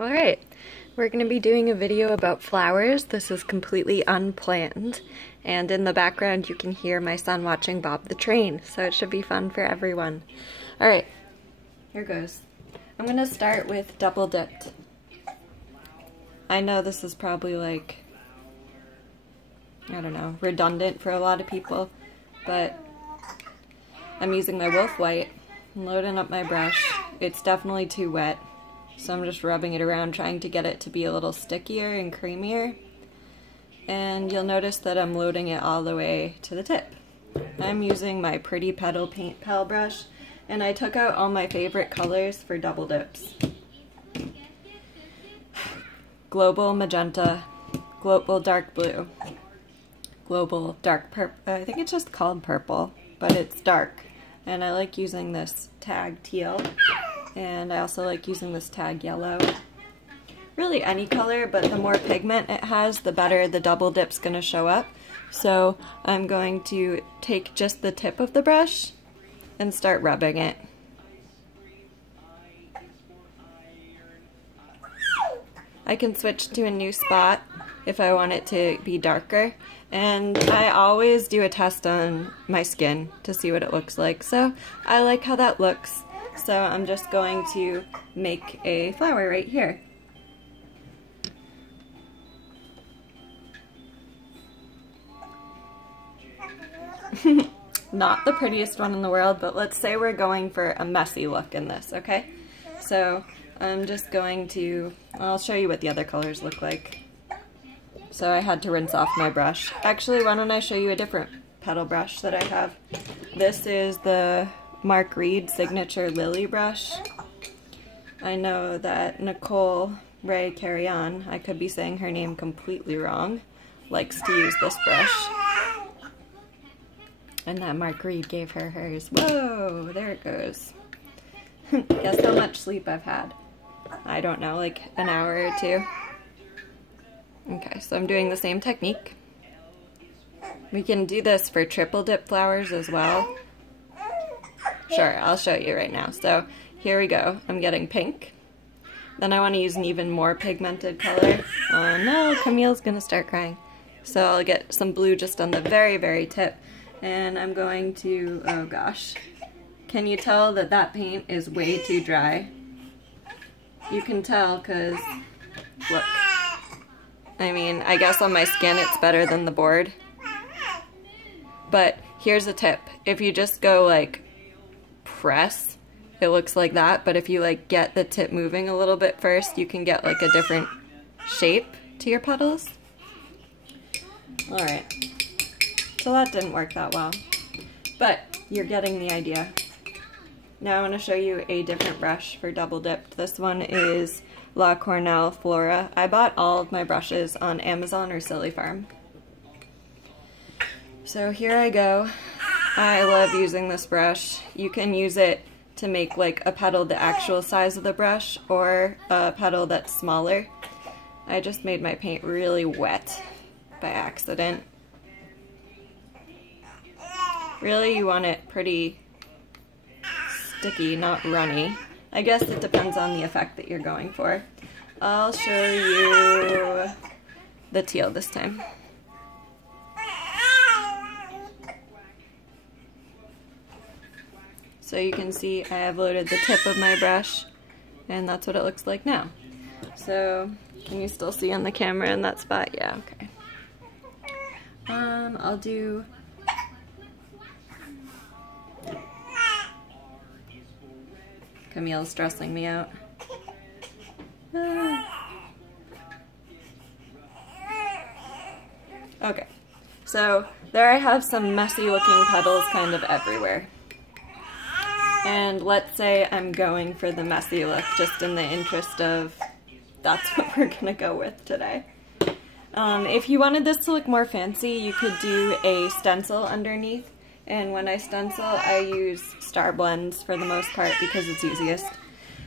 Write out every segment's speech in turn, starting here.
Alright, we're going to be doing a video about flowers. This is completely unplanned, and in the background you can hear my son watching Bob the Train, so it should be fun for everyone. Alright, here goes. I'm going to start with double dipped. I know this is probably like, I don't know, redundant for a lot of people, but I'm using my Wolf White and loading up my brush. It's definitely too wet, so I'm just rubbing it around trying to get it to be a little stickier and creamier. And you'll notice that I'm loading it all the way to the tip. I'm using my Pretty Petal paint pal brush, and I took out all my favorite colors for double dips. Global Magenta, Global Dark Blue, Global Dark Purple. I think it's just called purple, but it's dark. And I like using this tag teal, and I also like using this tag yellow. Really any color, but the more pigment it has, the better the double dip's gonna show up. So I'm going to take just the tip of the brush and start rubbing it. I can switch to a new spot if I want it to be darker, and I always do a test on my skin to see what it looks like, so I like how that looks. So I'm just going to make a flower right here. Not the prettiest one in the world, but let's say we're going for a messy look in this, okay? So I'm just going to, I'll show you what the other colors look like. So I had to rinse off my brush. Actually, why don't I show you a different petal brush that I have. This is the Mark Reed Signature Lily brush. I know that Nicole Ray Carry-On, I could be saying her name completely wrong, likes to use this brush. And that Mark Reed gave her hers. Whoa, there it goes. Guess how much sleep I've had? I don't know, like an hour or two. Okay, so I'm doing the same technique. We can do this for triple dip flowers as well. Sure, I'll show you right now. So here we go. I'm getting pink. Then I want to use an even more pigmented color. Oh no, Camille's gonna start crying. So I'll get some blue just on the very, very tip. And I'm going to, oh gosh. Can you tell that that paint is way too dry? You can tell because, look. I mean, I guess on my skin it's better than the board. But here's a tip. If you just go like press, it looks like that. But if you like get the tip moving a little bit first, you can get like a different shape to your petals. Alright. So that didn't work that well. But you're getting the idea. Now I want to show you a different brush for double dipped. This one is La Cornell Flora. I bought all of my brushes on Amazon or Silly Farm. So here I go. I love using this brush. You can use it to make like a petal the actual size of the brush or a petal that's smaller. I just made my paint really wet by accident. Really, you want it pretty sticky, not runny. I guess it depends on the effect that you're going for. I'll show you the teal this time. So you can see I have loaded the tip of my brush, and that's what it looks like now. So, can you still see on the camera in that spot? Yeah, okay. I'll do... Camille's stressing me out. Okay, so there I have some messy looking petals kind of everywhere. And let's say I'm going for the messy look just in the interest of that's what we're gonna go with today. If you wanted this to look more fancy, you could do a stencil underneath. And when I stencil, I use star blends for the most part because it's easiest.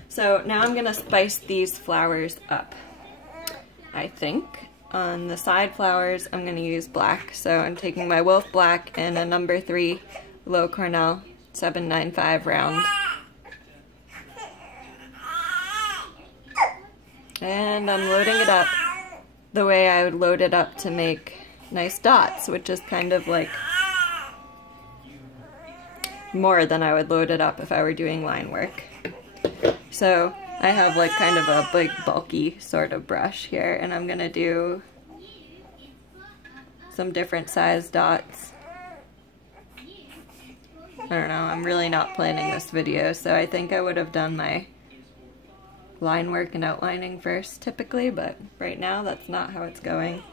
So now I'm going to spice these flowers up. I think on the side flowers I'm going to use black. So I'm taking my Wolf Black and a number 3 Low Cornell 795 round. And I'm loading it up the way I would load it up to make nice dots, which is kind of like more than I would load it up if I were doing line work. So I have like kind of a big bulky sort of brush here, and I'm gonna do some different size dots. I don't know, I'm really not planning this video, so I think I would have done my line work and outlining first typically, but right now that's not how it's going.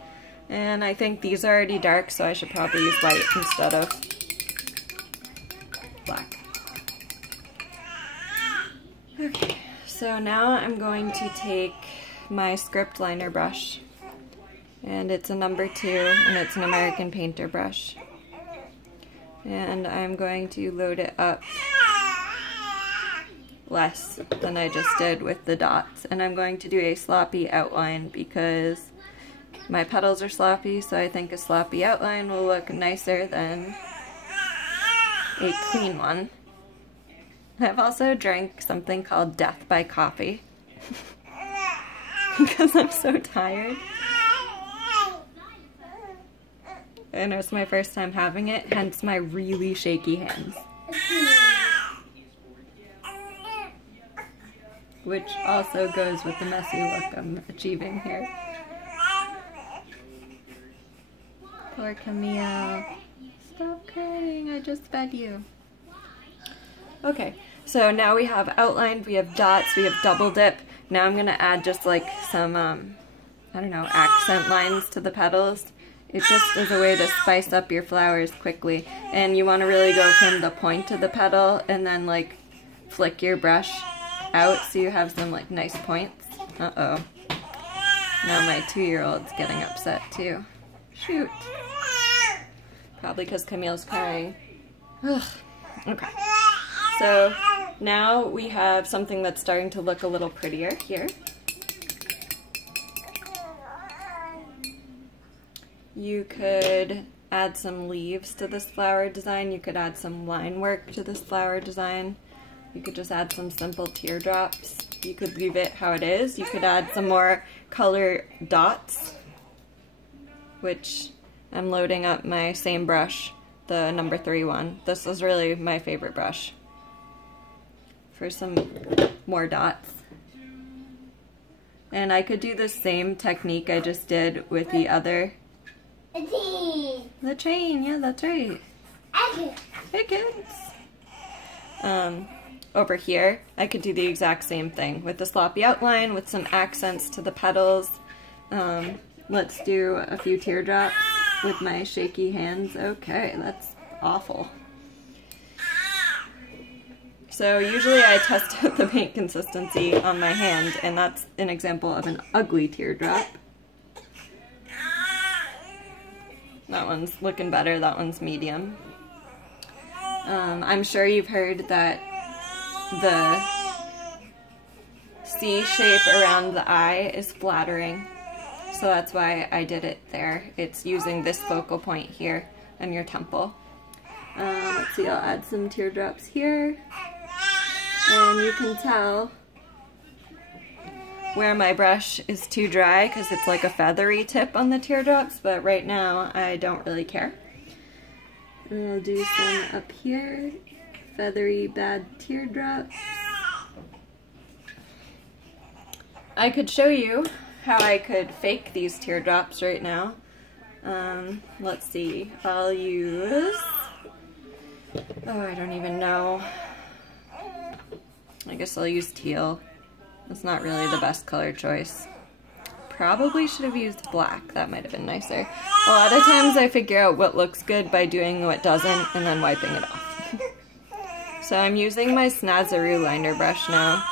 And I think these are already dark, so I should probably use white instead of black. Okay, so now I'm going to take my script liner brush, and it's a number 2, and it's an American Painter brush. And I'm going to load it up less than I just did with the dots, and I'm going to do a sloppy outline because my petals are sloppy, so I think a sloppy outline will look nicer than a clean one. I've also drank something called Death by Coffee because I'm so tired. And it's my first time having it, hence my really shaky hands. Which also goes with the messy look I'm achieving here. Poor Camille. Stop crying, I just fed you. Okay, so now we have outlined, we have dots, we have double dip. Now I'm gonna add just like some, I don't know, accent lines to the petals. It just is a way to spice up your flowers quickly. And you want to really go from the point of the petal and then like flick your brush out so you have some like nice points. Uh-oh. Now my 2-year-old's getting upset too. Shoot. Probably because Camille's crying. Ugh. Okay. So now we have something that's starting to look a little prettier here. You could add some leaves to this flower design. You could add some line work to this flower design. You could just add some simple teardrops. You could leave it how it is. You could add some more color dots, which I'm loading up my same brush, the number 3 one. This is really my favorite brush for some more dots. And I could do the same technique I just did with the other. The train, yeah, that's right. Hey kids. Over here, I could do the exact same thing with the sloppy outline, with some accents to the petals. Let's do a few teardrops with my shaky hands. Okay, that's awful. So usually I test out the paint consistency on my hand, and that's an example of an ugly teardrop. That one's looking better, that one's medium. I'm sure you've heard that the C shape around the eye is flattering, so that's why I did it there. It's using this focal point here on your temple. Let's see, I'll add some teardrops here, and you can tell where my brush is too dry because it's like a feathery tip on the teardrops, but right now I don't really care. And I'll do some up here, feathery bad teardrops. I could show you how I could fake these teardrops right now. Let's see, I'll use, oh, I don't even know. I guess I'll use teal. It's not really the best color choice. Probably should have used black. That might have been nicer. A lot of times I figure out what looks good by doing what doesn't and then wiping it off. So I'm using my Snazaroo liner brush now.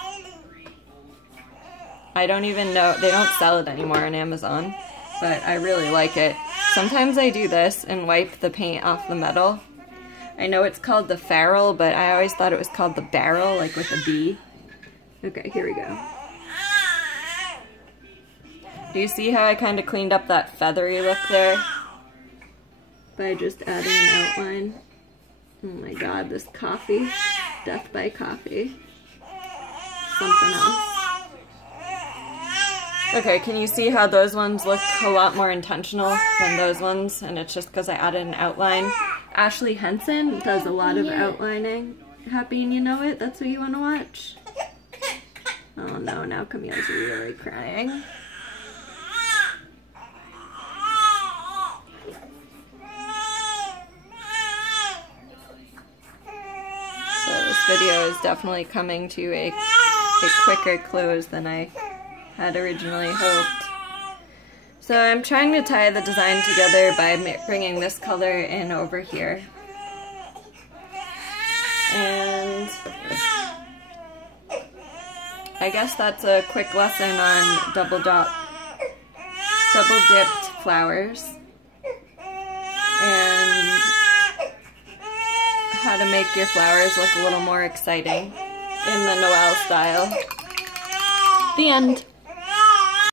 I don't even know, they don't sell it anymore on Amazon, but I really like it. Sometimes I do this and wipe the paint off the metal. I know it's called the ferrule, but I always thought it was called the barrel, like with a B. Okay, here we go. Do you see how I kind of cleaned up that feathery look there? By just adding an outline. Oh my god, this coffee. Death by Coffee. Something else. Okay, can you see how those ones look a lot more intentional than those ones? And it's just because I added an outline. Ashley Henson does a lot of outlining. Happy and You Know It? That's what you want to watch? Oh no, now Camille's really crying. So this video is definitely coming to a quicker close than I had originally hoped. So I'm trying to tie the design together by bringing this color in over here. And I guess that's a quick lesson on double dipped flowers and how to make your flowers look a little more exciting in the Noel style. The end.